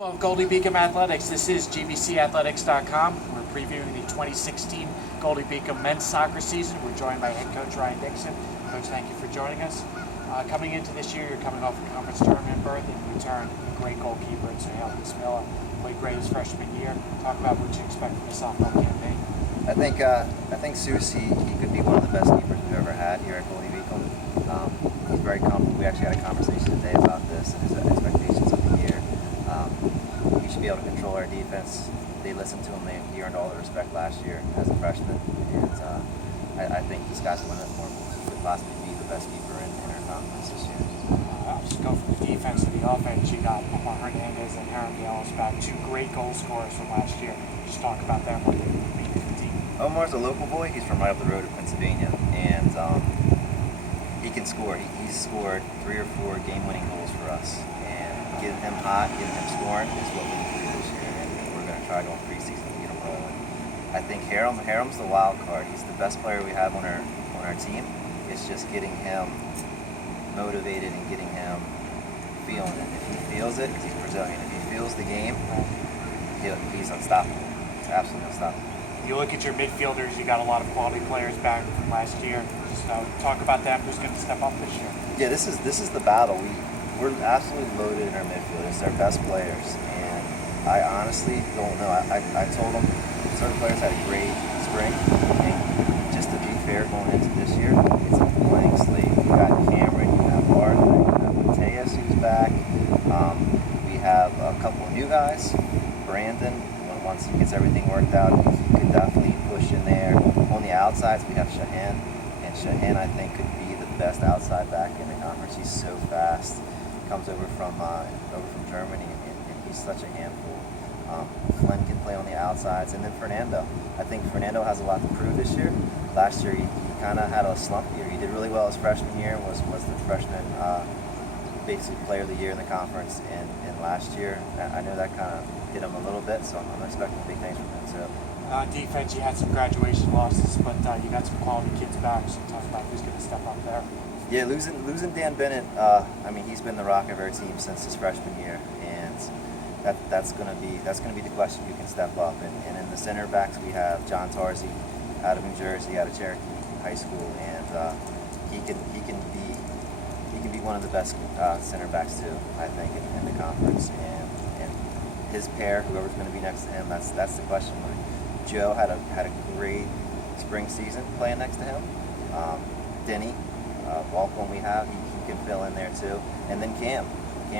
Of Goldey-Beacom Athletics, this is gbcathletics.com. We're previewing the 2016 Goldey-Beacom men's soccer season. We're joined by head coach Ryan Dixon. Coach, thank you for joining us. Coming into this year, you're coming off a conference tournament berth, and you returned a great goalkeeper in Sahel Bismillah. Played great his freshman year. Talk about what you expect from the sophomore campaign. I think Susie, he could be one of the best keepers we've ever had here at Goldey-Beacom. He's very comfortable. We actually had a conversation today about this and his expectations of the year. He should be able to control our defense. They listened to him. He earned all the respect last year as a freshman, and I think he's got one of the more could possibly be the best keeper in our conference this year. I'll just go from the defense to the offense. You got Omar Hernandez and Aaron Gales back, two great goal scorers from last year. Just talk about them, what they mean to the team. Omar's a local boy. He's from right up the road in Pennsylvania, and he can score. He's scored 3 or 4 game-winning goals for us, and getting him hot, getting him scoring is what we need to do this year, and we're going to try going preseason to get him rolling. I think Harem's the wild card. He's the best player we have on our team. It's just getting him motivated and getting him feeling it. If he feels it, because he's Brazilian, if he feels the game, he's unstoppable. He's absolutely unstoppable. You look at your midfielders, you got a lot of quality players back from last year. Just talk about them. Who's going to step up this year? Yeah, this is the battle. We're absolutely loaded in our midfield. It's our best players, and I honestly don't know. I told them certain players had a great spring, and just to be fair, going into this year, it's a blank slate. You got Cameron, you have Arthur, you have Mateus who's back. We have a couple of new guys. Brandon, once he gets everything worked out, he could definitely push in there. On the outsides, we have Shahan, and Shahan I think could be the best outside back in the conference. He's so fast. Comes over from Germany, and he's such a handful. Flynn can play on the outsides, and then Fernando. I think Fernando has a lot to prove this year. Last year he kind of had a slump year. He did really well his freshman year, was the freshman basically player of the year in the conference, and last year I know that kind of hit him a little bit, so I'm expecting big things from him too. Defense, you had some graduation losses, but you got some quality kids back, so talk about who's going to step up there. Yeah, losing Dan Bennett, he's been the rock of our team since his freshman year, and that's going to be the question who can step up. And in the center backs we have John Tarzi out of New Jersey, out of Cherokee High School, and he can be one of the best center backs too, I think, in the conference. And his pair, whoever's going to be next to him, that's the question mark. Joe had a great spring season playing next to him. Denny. Walcom we have, he can fill in there too. And then Cam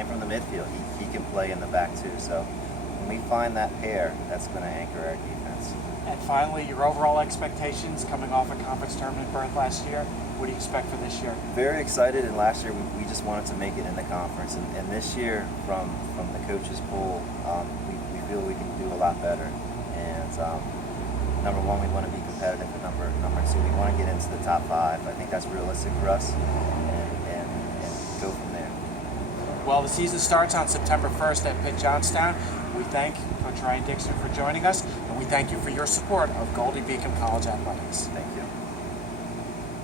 from the midfield, he can play in the back too. So when we find that pair, that's going to anchor our defense. And finally, your overall expectations coming off a conference tournament berth last year, what do you expect for this year? Very excited, and last year we just wanted to make it in the conference. And this year, from the coaches' poll, we feel we can do a lot better. And number one, we want to be competitive, and number two, we want to get into the top 5. I think that's realistic for us, and go from there. Well, the season starts on September 1st at Pitt Johnstown. We thank Coach Ryan Dixon for joining us, and we thank you for your support of Goldey-Beacom College Athletics. Thank you.